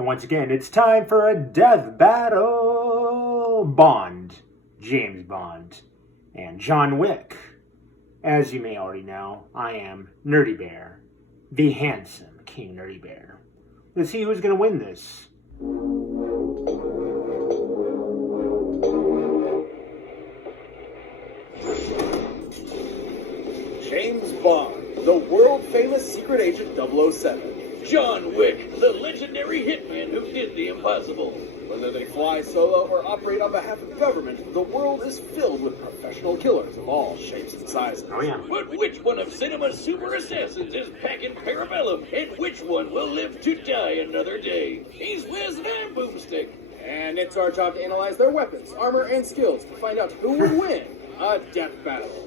And once again, it's time for a death battle. Bond, James Bond, and John Wick. As you may already know, I am Nerdy Bear, the handsome King Nerdy Bear. Let's see who's going to win this. James Bond, the world-famous secret agent 007. John Wick, the legendary hitman who did the impossible. Whether they fly solo or operate on behalf of the government, the world is filled with professional killers of all shapes and sizes. Oh yeah. But which one of cinema's super assassins is packing parabellum, and which one will live to die another day? He's Liz Van Boomstick. And it's our job to analyze their weapons, armor, and skills to find out who will win a death battle.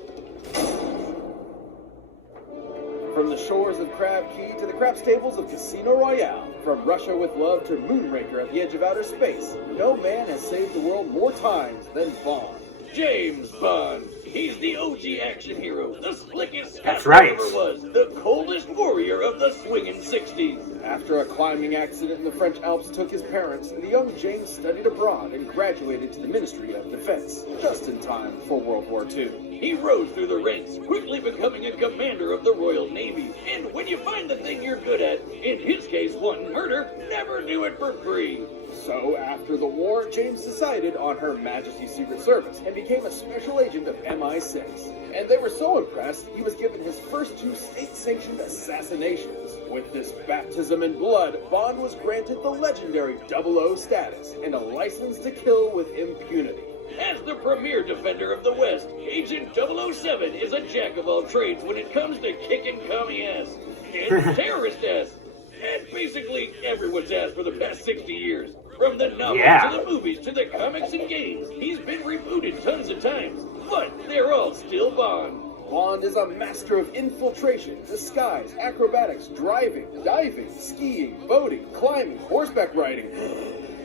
From the shores of Crab Key to the crap stables of Casino Royale, from Russia with Love to Moonraker at the edge of outer space, no man has saved the world more times than Bond. James Bond. He's the OG action hero, the slickest That's Scot right. ever was, the coldest warrior of the swinging 60s. After a climbing accident in the French Alps took his parents, the young James studied abroad and graduated to the Ministry of Defense, just in time for World War II. He rose through the ranks, quickly becoming a commander of the Royal Navy. And when you find the thing you're good at, in his case, wanting murder, never do it for free. So, after the war, James decided on Her Majesty's Secret Service and became a special agent of MI6. And they were so impressed, he was given his first 2 state-sanctioned assassinations. With this baptism in blood, Bond was granted the legendary 00 status and a license to kill with impunity. As the premier defender of the West, Agent 007 is a jack of all trades when it comes to kicking commie ass and terrorist ass. And basically everyone's ass for the past 60 years. From the novels to the movies to the comics and games, he's been rebooted tons of times. But they're all still Bond. Bond is a master of infiltration, disguise, acrobatics, driving, diving, skiing, boating, climbing, horseback riding,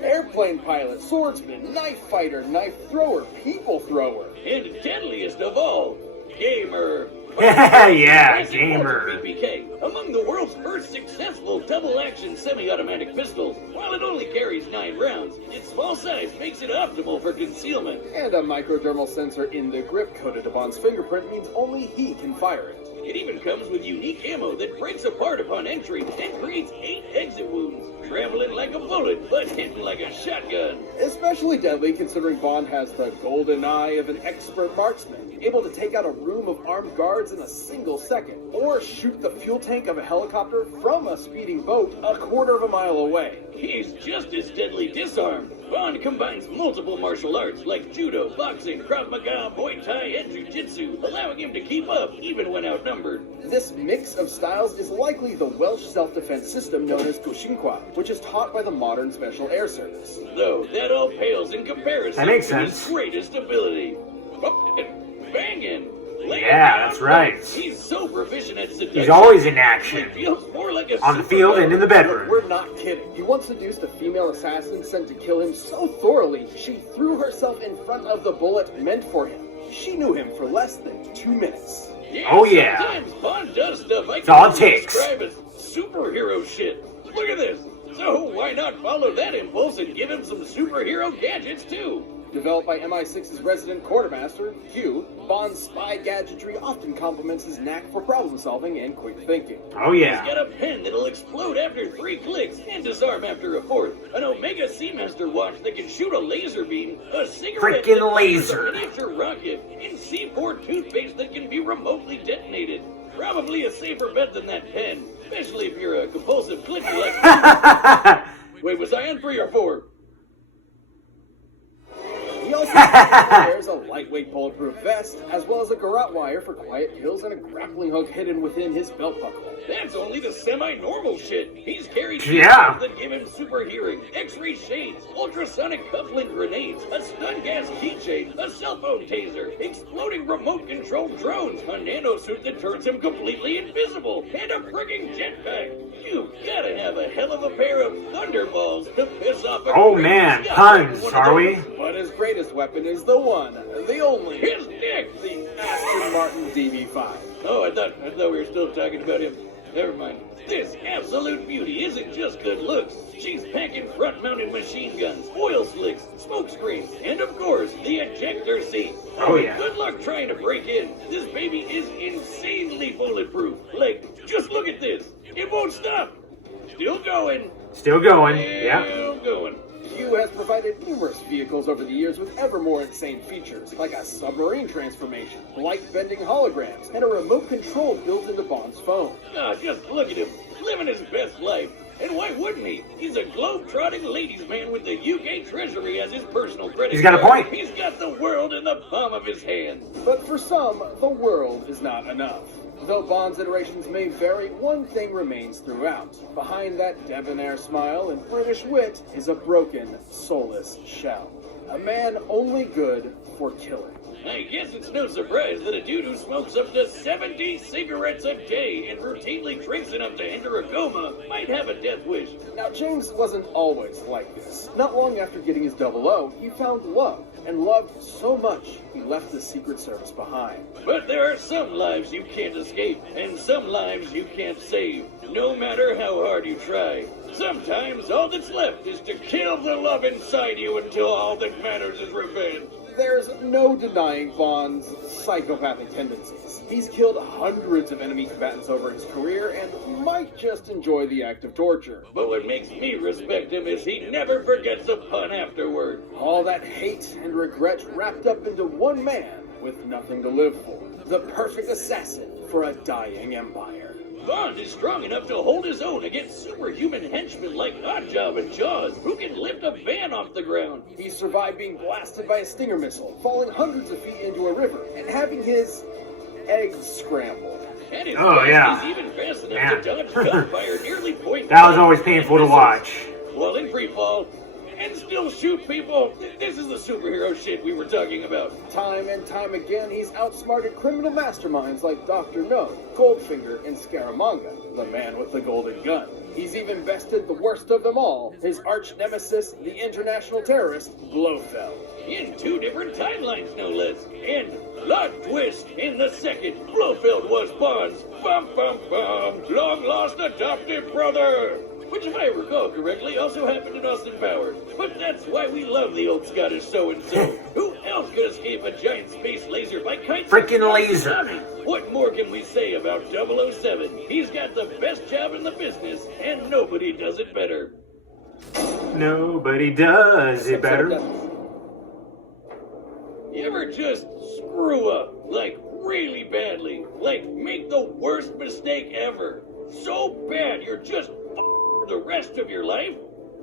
airplane pilot, swordsman, knife fighter, knife thrower, people thrower. And deadliest of all, gamer. Yeah, gamer. PPK, among the world's first successful double-action semi-automatic pistols. While it only carries 9 rounds, its small size makes it optimal for concealment. And a microdermal sensor in the grip coated to Bond's fingerprint means only he can fire it. It even comes with unique ammo that breaks apart upon entry and creates 8 exit wounds. Traveling like a bullet, but hitting like a shotgun. Especially deadly considering Bond has the golden eye of an expert marksman, able to take out a room of armed guards in a single second, or shoot the fuel tank of a helicopter from a speeding boat a quarter of a mile away. He's just as deadly disarmed. Bond combines multiple martial arts like judo, boxing, Krav Maga, Muay Thai, and Jiu-Jitsu, allowing him to keep up even when outnumbered. This mix of styles is likely the Welsh self-defense system known as Kushinkwa, which is taught by the modern Special Air Service. Though that all pales in comparison That makes to sense. his greatest ability. Oh, and banging. Yeah, that's right. He's so proficient at seduction. He's always in action. It feels more like a On the field and in the bedroom. We're not kidding. He once seduced a female assassin sent to kill him so thoroughly, she threw herself in front of the bullet meant for him. She knew him for less than 2 minutes. Yeah, Oh, yeah. Sometimes Bond does stuff I all it can takes. describe as superhero shit. Look at this. So why not follow that impulse and give him some superhero gadgets too? Developed by MI6's resident quartermaster, Q, Bond's spy gadgetry often complements his knack for problem solving and quick thinking. Oh He's yeah. got a pen that'll explode after 3 clicks and disarm after a 4th. An Omega Seamaster watch that can shoot a laser beam. A cigarette Freaking that fires laser. a miniature rocket. And C4 toothpaste that can be remotely detonated. Probably a safer bet than that pen. Especially if you're a compulsive clicker like me. Wait, was I on 3 or 4? He also wears a lightweight bulletproof vest, as well as a garrote wire for quiet kills and a grappling hook hidden within his belt buckle. That's only the semi-normal shit. He's carried Yeah. that give him super hearing, X-ray shades, ultrasonic cufflink grenades, a stun gas keychain, a cell phone taser, exploding remote-controlled drones, a nanosuit that turns him completely invisible, and a frigging jetpack. You've gotta have a hell of a pair of thunderballs to piss off a Oh crazy man, Scot puns, like one of are we? those. But his greatest weapon is the one, the only, His dick! the Aston Martin DB5. Oh, I thought we were still talking about him. Never mind. This absolute beauty isn't just good looks. She's packing front-mounted machine guns, oil slicks, smoke screens, and of course, the ejector seat. Oh, yeah. Good luck trying to break in. This baby is insanely bulletproof. Like, just look at this. It won't stop. Still going. Still going. Yeah. Still going. Q has provided numerous vehicles over the years with ever more insane features, like a submarine transformation, light-bending holograms, and a remote control built into Bond's phone. Ah, just look at him. Living his best life. And why wouldn't he? He's a globe-trotting ladies' man with the UK Treasury as his personal credit He's got a card. point. He's got the world in the palm of his hand. But for some, the world is not enough. Though Bond's iterations may vary, one thing remains throughout. Behind that debonair smile and British wit is a broken, soulless shell. A man only good for killing. I guess it's no surprise that a dude who smokes up to 70 cigarettes a day and routinely drinks enough to enter a coma might have a death wish. Now, James wasn't always like this. Not long after getting his 00, he found love, and loved so much he left the Secret Service behind. But there are some lives you can't escape, and some lives you can't save, no matter how hard you try. Sometimes all that's left is to kill the love inside you until all that matters is revenge. There's no denying Bond's psychopathic tendencies. He's killed hundreds of enemy combatants over his career and might just enjoy the act of torture. But what makes me respect him is he never forgets a pun afterward. All that hate and regret wrapped up into one man with nothing to live for. The perfect assassin for a dying empire. Bond is strong enough to hold his own against superhuman henchmen like Oddjob and Jaws, who can lift a van off the ground. He survived being blasted by a Stinger missile, falling hundreds of feet into a river, and having his eggs scrambled. And his Oh, yeah. He's even fast enough to dodge gunfire nearly point That was blank always painful to and watch. while in free fall, and still shoot people. This is the superhero shit we were talking about. Time and time again, he's outsmarted criminal masterminds like Dr. No, Goldfinger, and Scaramanga, the man with the golden gun. He's even bested the worst of them all, his arch nemesis, the international terrorist, Blofeld. In 2 different timelines, no less. And plot twist, in the second, Blofeld was Bond's long-lost adopted brother. Which, if I recall correctly, also happened in Austin Powers. But that's why we love the old Scottish so-and-so. Who else could escape a giant space laser by kites? Frickin' laser. What more can we say about 007? He's got the best job in the business, and nobody does it better. Nobody does it better. You ever just screw up, like really badly, like make the worst mistake ever, so bad you're just for the rest of your life?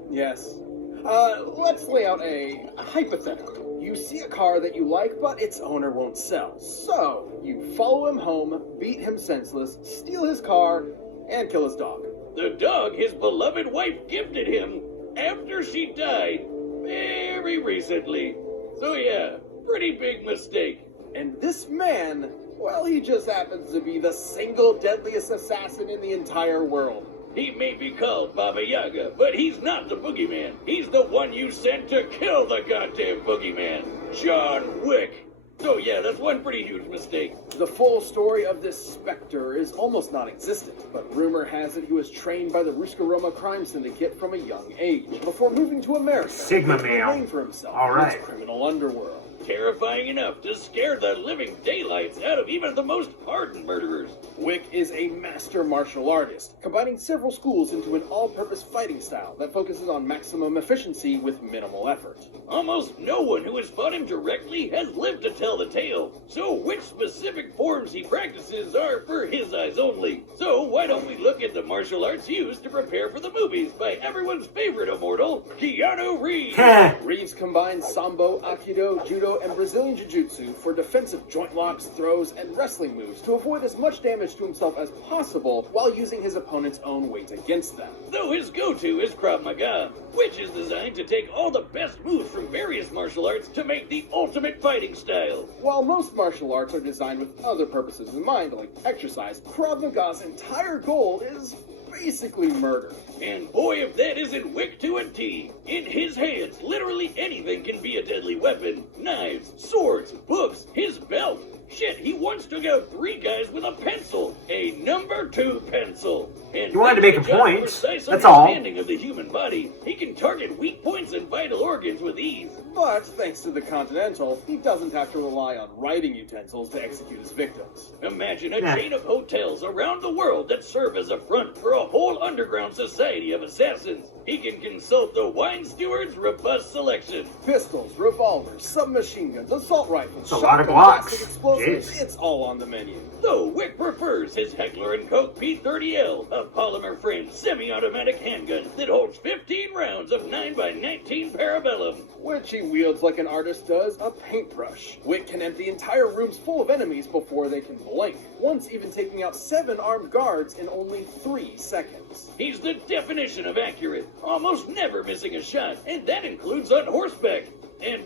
Yes. Let's lay out a hypothetical. You see a car that you like, but its owner won't sell. So, you follow him home, beat him senseless, steal his car, and kill his dog. The dog his beloved wife gifted him after she died very recently. So yeah, pretty big mistake. And this man, well, he just happens to be the single deadliest assassin in the entire world. He may be called Baba Yaga, but he's not the boogeyman. He's the one you sent to kill the goddamn boogeyman, John Wick. So yeah, that's one pretty huge mistake. The full story of this specter is almost non-existent, but rumor has it he was trained by the Ruskaroma crime syndicate from a young age, before moving to America. Sigma to make a male. name for himself All in right. its criminal underworld. Terrifying enough to scare the living daylights out of even the most hardened murderers. Wick is a master martial artist, combining several schools into an all-purpose fighting style that focuses on maximum efficiency with minimal effort. Almost no one who has fought him directly has lived to tell the tale. So which specific forms he practices are for his eyes only. So why don't we look at the martial arts used to prepare for the movies by everyone's favorite immortal, Keanu Reeves. Reeves combines Sambo, Aikido, Judo, and Brazilian Jiu-Jitsu for defensive joint locks, throws, and wrestling moves to avoid as much damage to himself as possible while using his opponent's own weight against them. Though his go-to is Krav Maga, which is designed to take all the best moves from various martial arts to make the ultimate fighting style. While most martial arts are designed with other purposes in mind, like exercise, Krav Maga's entire goal is basically murder. And boy, if that isn't Wick to a T. In his hands, literally anything can be a deadly weapon. Knives, swords, books, his belt. Shit, he once took out 3 guys with a pencil. A number 2 pencil. pencil. And He wanted to make a thanks John's point. precise That's all. understanding of the human body, he can target weak points and vital organs with ease. But thanks to the Continental, he doesn't have to rely on writing utensils to execute his victims. Imagine a chain of hotels around the world that serve as a front for a whole underground society of assassins. He can consult the wine steward's robust selection. Pistols, revolvers, submachine guns, assault rifles, That's a lot of shotgun, Glocks. plastic explosives, Jeez. it's all on the menu. Though Wick prefers his Heckler & Koch P30L, a polymer-framed semi-automatic handgun that holds 15 rounds of 9x19 parabellum. Which he wields like an artist does a paintbrush. Wick can empty entire rooms full of enemies before they can blink, once even taking out 7 armed guards in only 3 seconds. He's the definition of accurate, almost never missing a shot, and that includes on horseback and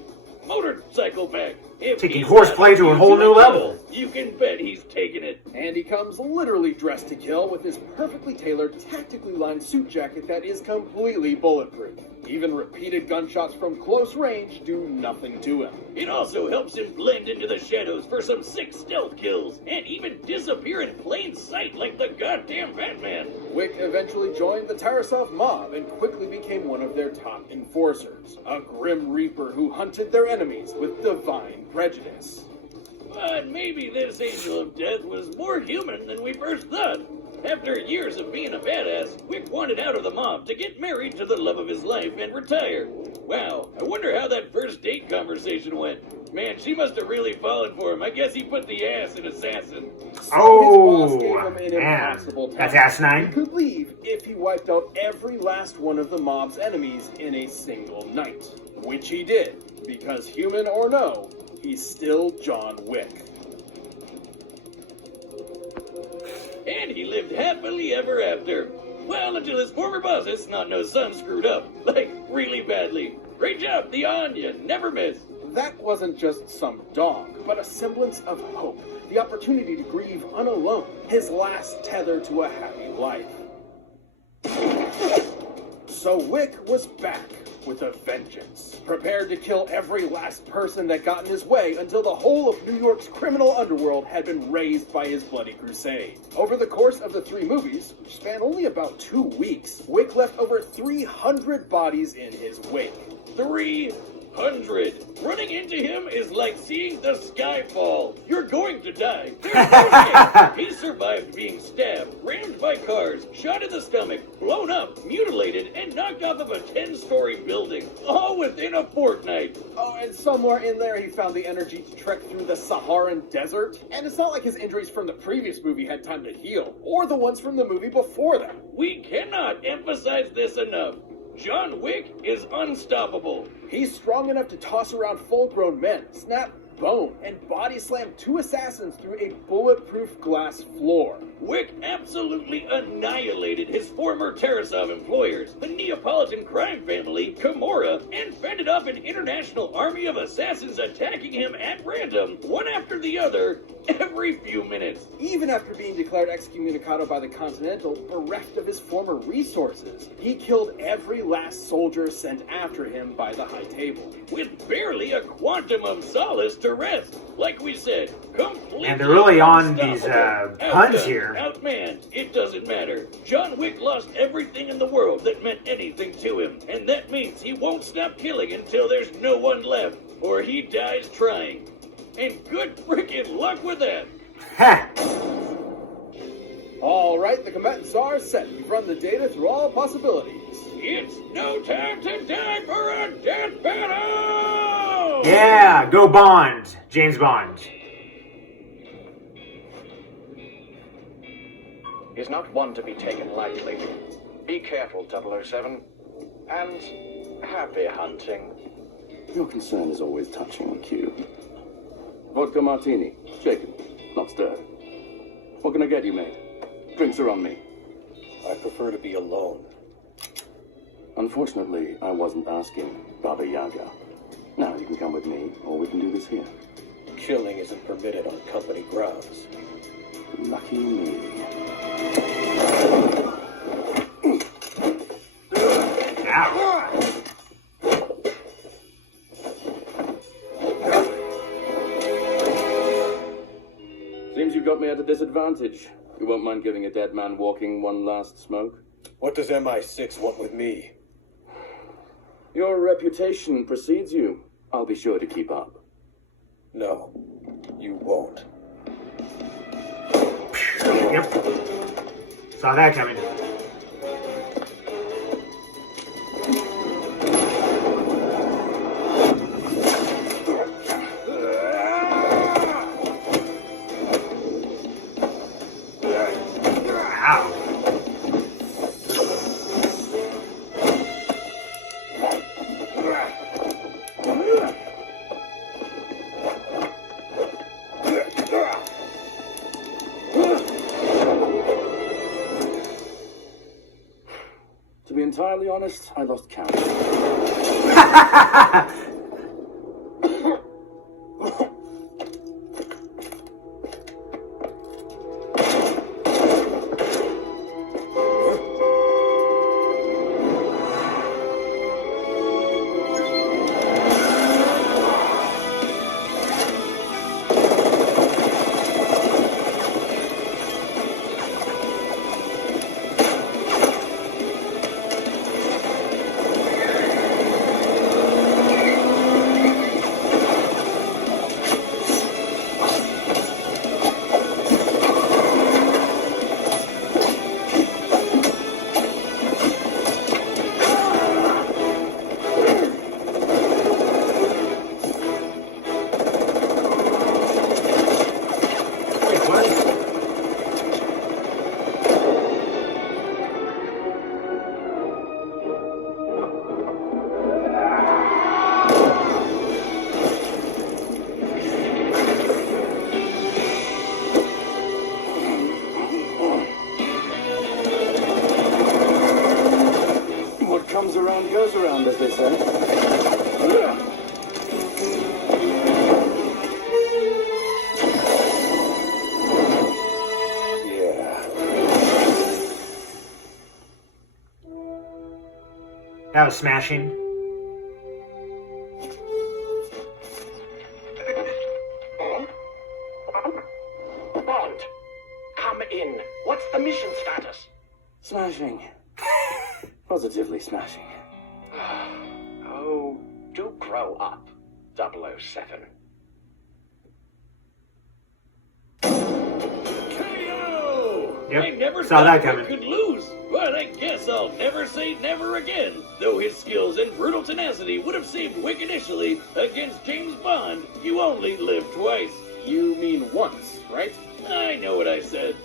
motorcycle back. If Taking he's horseplay not to a used whole new kill, level. You can bet he's taking it. And he comes literally dressed to kill with his perfectly tailored, tactically lined suit jacket that is completely bulletproof. Even repeated gunshots from close range do nothing to him. It also helps him blend into the shadows for some sick stealth kills, and even disappear in plain sight like the goddamn Batman. Wick eventually joined the Tarasov mob and quickly became one of their top enforcers, a grim reaper who hunted their enemies with divine prejudice. But maybe this Angel of Death was more human than we first thought. After years of being a badass, Wick wanted out of the mob to get married to the love of his life and retire. Wow, I wonder how that first date conversation went. Man, she must have really fallen for him. I guess he put the ass in assassin. Oh, his boss gave him an man. impossible task. That's asinine. He could leave if he wiped out every last one of the mob's enemies in a single night. Which he did, because human or no, he's still John Wick. And he lived happily ever after. Well, until his former boss's snot-nosed son screwed up. Like, really badly. Great job, Theon. You never miss. That wasn't just some dog, but a semblance of hope. The opportunity to grieve unalone, his last tether to a happy life. So Wick was back with a vengeance, prepared to kill every last person that got in his way until the whole of New York's criminal underworld had been razed by his bloody crusade. Over the course of the 3 movies, which span only about 2 weeks, Wick left over 300 bodies in his wake. 300. Running into him is like seeing the sky fall. You're going to die. There's no way. He survived being stabbed, rammed by cars, shot in the stomach, blown up, mutilated, and knocked off of a 10-story building. All within a fortnight. Oh, and somewhere in there he found the energy to trek through the Saharan desert. And it's not like his injuries from the previous movie had time to heal, or the ones from the movie before that. We cannot emphasize this enough. John Wick is unstoppable. He's strong enough to toss around full-grown men, snap bone, and body slam 2 assassins through a bulletproof glass floor. Wick absolutely annihilated his former Tarasov employers, the Neapolitan crime family, Camorra, and fended off an international army of assassins attacking him at random, one after the other, every few minutes. Even after being declared excommunicado by the Continental, bereft of his former resources, he killed every last soldier sent after him by the High Table. With barely a quantum of solace to rest. Like we said, completely And they're really on these unstoppable. puns Outdone, here. Outmanned, it doesn't matter. John Wick lost everything in the world that meant anything to him, and that means he won't stop killing until there's no one left, or he dies trying. And good frickin' luck with that. Ha! All right, the combatants are set. We've run the data through all possibilities. It's no time to die for a death battle! Yeah, go Bond. James Bond. Is not one to be taken lightly. Be careful, 007. And happy hunting. Your concern is always touching on cue. Vodka martini, shaken, not stirred. What can I get you, mate? Drinks are on me. I prefer to be alone. Unfortunately, I wasn't asking, Baba Yaga. Now you can come with me, or we can do this here. Killing isn't permitted on company grounds. Lucky me. Ow. Seems you got me at a disadvantage. You won't mind giving a dead man walking one last smoke? What does MI6 want with me? Your reputation precedes you. I'll be sure to keep up. No, you won't. Yep. Saw that coming. Ow. To be entirely honest, I lost count. What comes around goes around, as they say. That was smashing. Bond, come in. What's the mission status? Smashing. Positively smashing. Oh, do grow up, 007. Yep. I never Saw thought that Wick coming. could lose, but I guess I'll never say never again. Though his skills and brutal tenacity would have saved Wick initially, against James Bond, you only live twice. You mean once, right? I know what I said.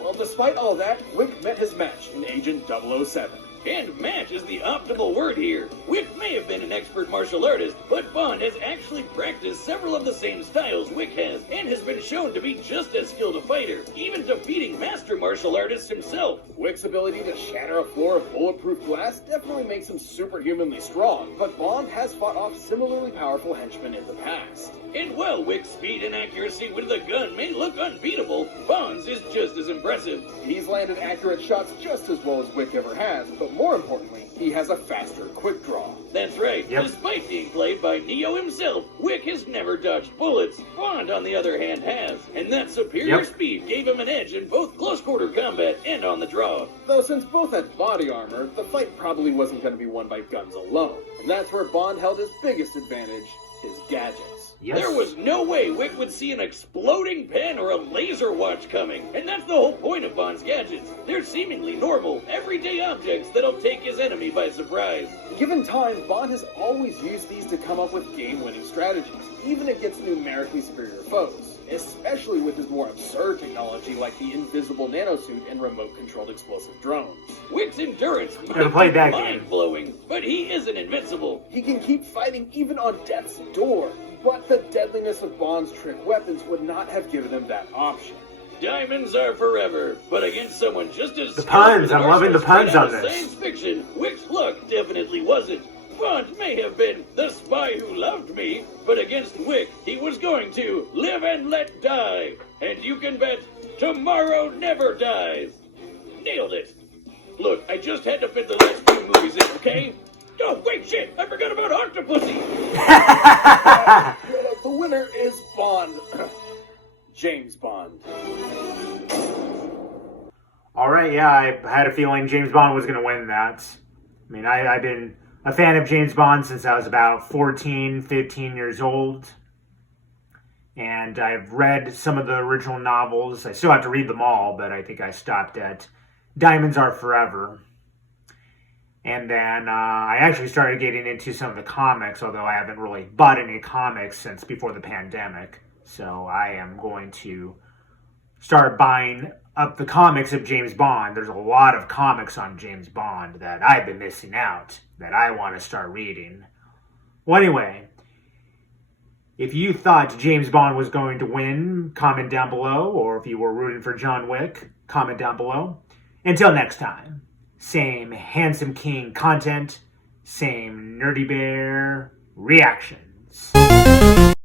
Well, despite all that, Wick met his match in Agent 007. And match is the optimal word here. Wick may have been an expert martial artist, but Bond has actually practiced several of the same styles Wick has, and has been shown to be just as skilled a fighter, even defeating master martial artists himself. Wick's ability to shatter a floor of bulletproof glass definitely makes him superhumanly strong, but Bond has fought off similarly powerful henchmen in the past. And while Wick's speed and accuracy with the gun may look unbeatable, Bond's is just as impressive. He's landed accurate shots just as well as Wick ever has, but more importantly, he has a faster quick draw. That's right. Yep. Despite being played by Neo himself, Wick has never dodged bullets. Bond, on the other hand, has. And that superior Yep. speed gave him an edge in both close-quarter combat and on the draw. Though since both had body armor, the fight probably wasn't going to be won by guns alone. And that's where Bond held his biggest advantage, his gadgets. Yes. There was no way Wick would see an exploding pen or a laser watch coming, and that's the whole point of Bond's gadgets. They're seemingly normal, everyday objects that'll take his enemy by surprise. Given time, Bond has always used these to come up with game-winning strategies, even against numerically superior foes, especially with his more absurd technology like the invisible nanosuit and remote-controlled explosive drones. Wick's endurance Never played that game. mind-blowing, but he isn't invincible. He can keep fighting even on death's door, but the deadliness of Bond's trick weapons would not have given him that option. Diamonds are forever, but against someone just as The skilled puns, with I'm an loving the arsenal puns straight out on of this. Science fiction, Wick's luck definitely wasn't. Bond may have been the spy who loved me, but against Wick, he was going to live and let die. And you can bet tomorrow never dies. Nailed it. Look, I just had to fit the last few movies in, okay? Oh, wait, shit! I forgot about Octopussy! The winner is Bond. James Bond. All right, yeah, I had a feeling James Bond was going to win that. I mean, I've been a fan of James Bond since I was about 14, 15 years old. And I've read some of the original novels. I still have to read them all, but I think I stopped at Diamonds Are Forever. And then I actually started getting into some of the comics, although I haven't really bought any comics since before the pandemic. So I am going to start buying up the comics of James Bond. There's a lot of comics on James Bond that I've been missing out, that I want to start reading. Well, anyway, if you thought James Bond was going to win, comment down below. Or if you were rooting for John Wick, comment down below. Until next time, same Handsome King content, same Nerdy Bear reactions.